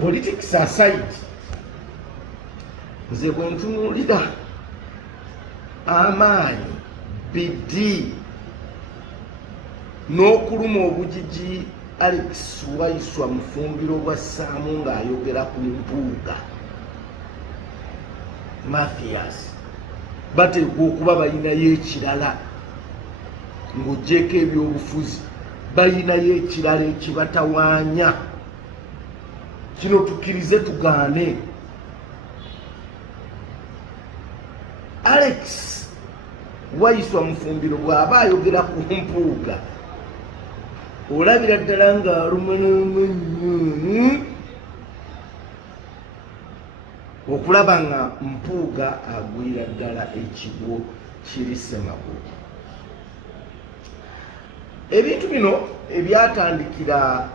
politics aside, nze bwe ntunuulira amaanyi biddi n'okuluma obujiji Alex Waiswa Mufumbiro bwassaamu ng'ayogera ku Mpuuga Mathias bateekwa okuba balinayo ekirala ng'oggyeko ebyobufuzi balinayo ekirala ekibatawaanya. Kino tukkirize tugaane. Alex Waiswa Mufumbiro bw'aba ayogera ku Mpuuga olabira ddala ng'aluma n'amannyo okulaba nga Mpuuga agwira ddala ekigwo kiri Ssemagulu. Ebintu bino ebyatandikira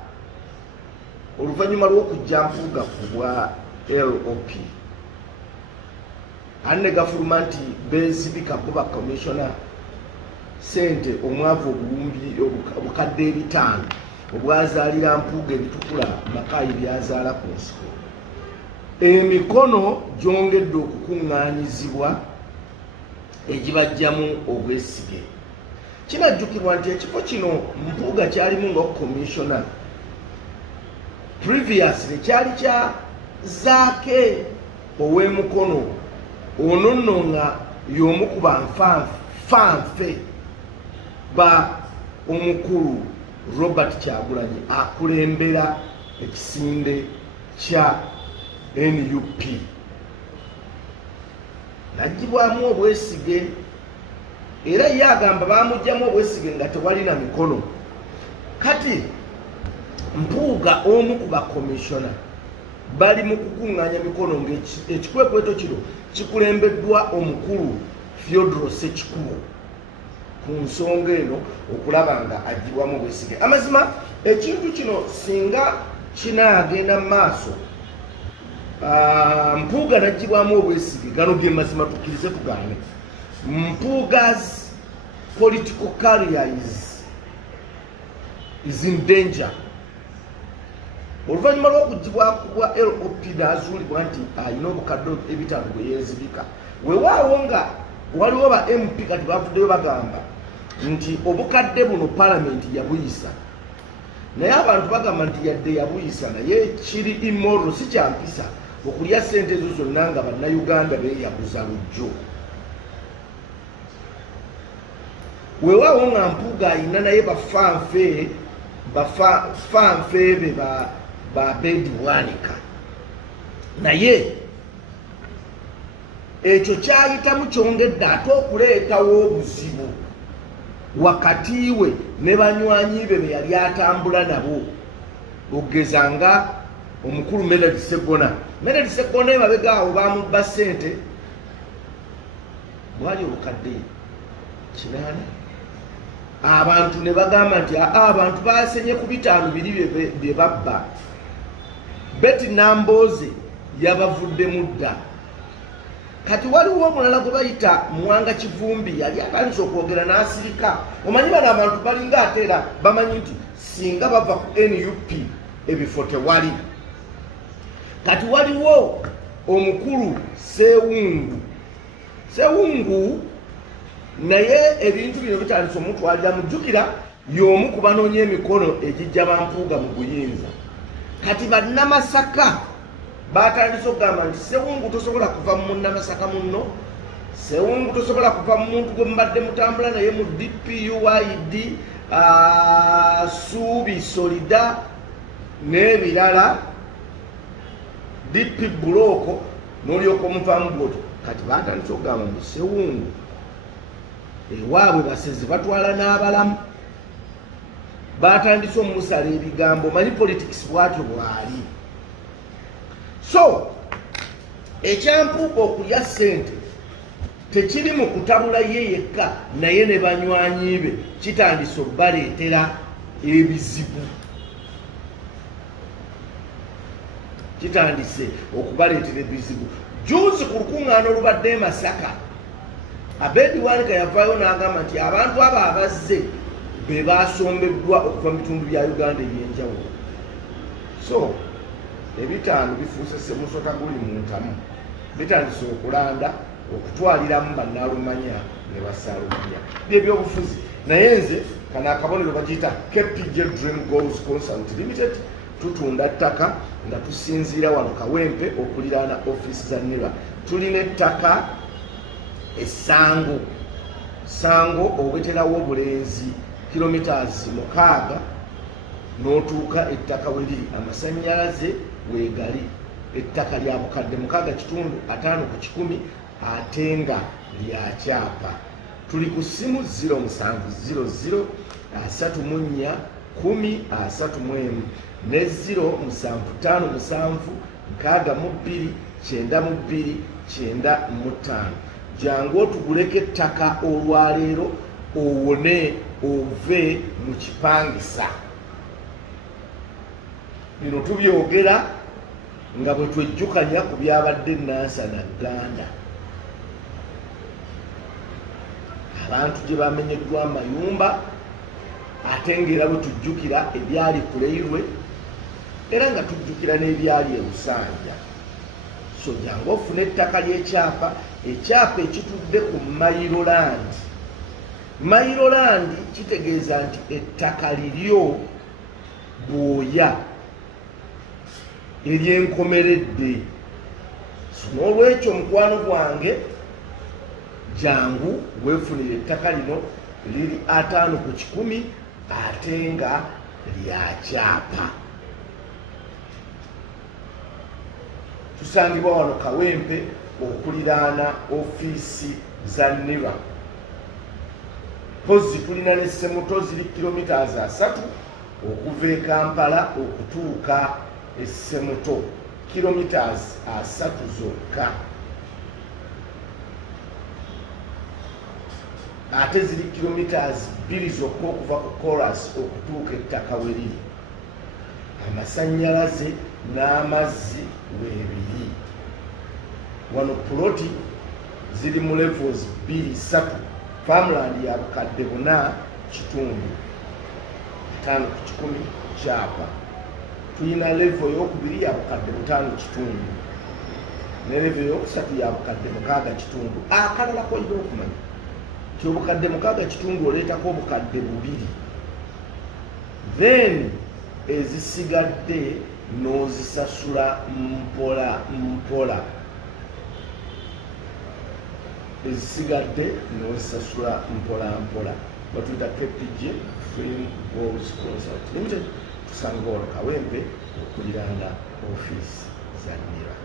oluvannyuma lw'okujja Mpuuga ku bwa LOP anne gafuluma nti beezibika kuba commissioner sente omwavu obukadde 5 obwazaalira Mpuuga ebitukula Makayi byazaala ku nsiko. Emikono gyongedde okukuŋŋaanyizibwa egibajjamu obwesige. Kinajjukirwa nti ekifo kino Mpuuga kyalimu nga commissioner previously kyali kya Zaake ow'emukono ono nno nga y'omu ku banfanfe ba omukulu Robert Kyagulanyi akulembera ekisinde kya NUP. Najjibwamu obwesige era ye agamba baamugyamu obwesige nga tewalina mikono. Kati Mpuuga omu ku bakomishona bali mu kukuŋŋaanya mikono ng'ekikwekweto kino kikulembeddwa omukulu Theodore Ssekikubo ku nsonga eno okulaba nga agibwamu obwesige. Amazima ekintu kino singa kinaagenda mu maaso Mpuuga n'agibwamu obwesige, gano ge mazima tukkirize tugaane. Mpuuga's political career is in danger. Oluvannyuma lw'okugibwa bwa LOP n'azuulibwa nti alina obukadde 5 bwe yeezibika. Weewaawo nga waliwo ba MP kati bavuddeyo bagamba nti obukadde buno Parliament yabuyisa, naye abantu bagamba nti yadde yabuyisa naye kiri immoral, si kyampisa okulya ssente ezo zonna nga bannayuganda beeyaguza lujjo. Weewaawo nga Mpuuga alina naye bafanfe be ba Bedwanika, naye ekyo kyayitamu kyongedde ate okuleetawo obuzibu wakati we ne banywanyi be yali atambula nabo, okugeza nga omukulu Medard Sseggona emabega awo bamubba ssente bwali obukadde 8. Abantu ne bagamba nti abantu basenye ku 5 biri bye babba. Betty Nambooze yabavudde mudda. Kati waliwo omulala gwe bayita Muwanga Kivumbi yali atandise okwogera n'asirika. Omanyi bano abantu balinga ateera bamanyi nti singa bava ku NUP ebifo tewali. Kati waliwo omukulu Sewungu naye ebintu bino bitandise omutwalira mujjukira y'omu ku banoonya emikono egijja Mpuuga mu buyinza. Kati bannamasaka batandise okugamba nti Sewungu tosobola kuva mu munnamasaka munno, Sewungu tosobola kuva mu muntu gwe mubadde mutambula naye mu DPUID, Suubi Solida n'ebirala, DP Buloko n'olyoka omuvaamu bwoto. Kati batandise okugamba nti Sewungu ewaabwe basezi batwala n'abalamu, batandise omusala ebigambo. Manyi politics bwatyo bwali. So ekyampuuga okulya ssente tekiri mu kutabula ye yekka, naye ne banywanyi be kitandise okubaleetera ebizibu. Juzi ku lukuŋŋaana olubadde Masaka, Bedwanika yavaayo n'agamba nti abantu abo abazze be basombeddwa okuva mu bitundu bya Uganda ebyenjawulo. So ebitaano bifuuse semusota guli mu ntamu bitandise okulanda okutwaliramu bannalumanya ne basaalumanya byebyobufuzi naye nze kana akabonero bagiyita KPJ Dream Goals Consult Limited tutunda ttaka nga tusinziira wano Kawempe okuliraana ofiisi za NIRA tulina ettaka essango sango obeterawo obulenzi kilometers 6 n'otuuka ettaka we liri amasannyalaze weegali ettaka lya bukadde 6.5 ate nga lyakyapa tuli ku ssimu 0700 34 10 ne 0757 62 92 95 jangu otuguleko ettaka olwaleero owone ove mu kipangisa bino tubyogera nga bwe twejjukanya ku byabadde Nansana Uganda abantu gye bamenyeddwa amayumba ate ng'era bwe tujjukira ebyali ku Railway era nga tujjukira n'ebyali e Lusanja so jangu ofuna ettaka ly'ekyapa ekyapa ekitudde ku Mailoland kitegeeza nti ettaka liryo bwoya eryenkomeredde so n'olwekyo mukwano gwange jangu weefunire ettaka lino liri 5/10 ate nga lyakyapa tusangibwa wano Kawempe okuliraana ofiisi za NIRA pozi tulina ne Semuto ziri kilometers 3 okuva e Kampala okutuuka e Semuto kilometers 3 zokka ate ziri kilometers 2 zokka okuva ku Chorus okutuuka ettaka we liri amasannyalaze n'amazzi weebiri wano puloti ziri mu levels 2-3 farmland ya bukadde 4.5 kyapa tuyina level eyokubiri ya bukadde 5.5 ne level eyokusatu ya bukadde 6.5 akalala koyina okumanya ti obukadde 6.5 oleetako obukadde 2 then ezisigadde n'ozisasula mpola ezisigadde n'ozisasula mpola batuyita KPJ Dream Goals Consult Limited tusanga wano Kawempe okuliraana ofiisi za NIRA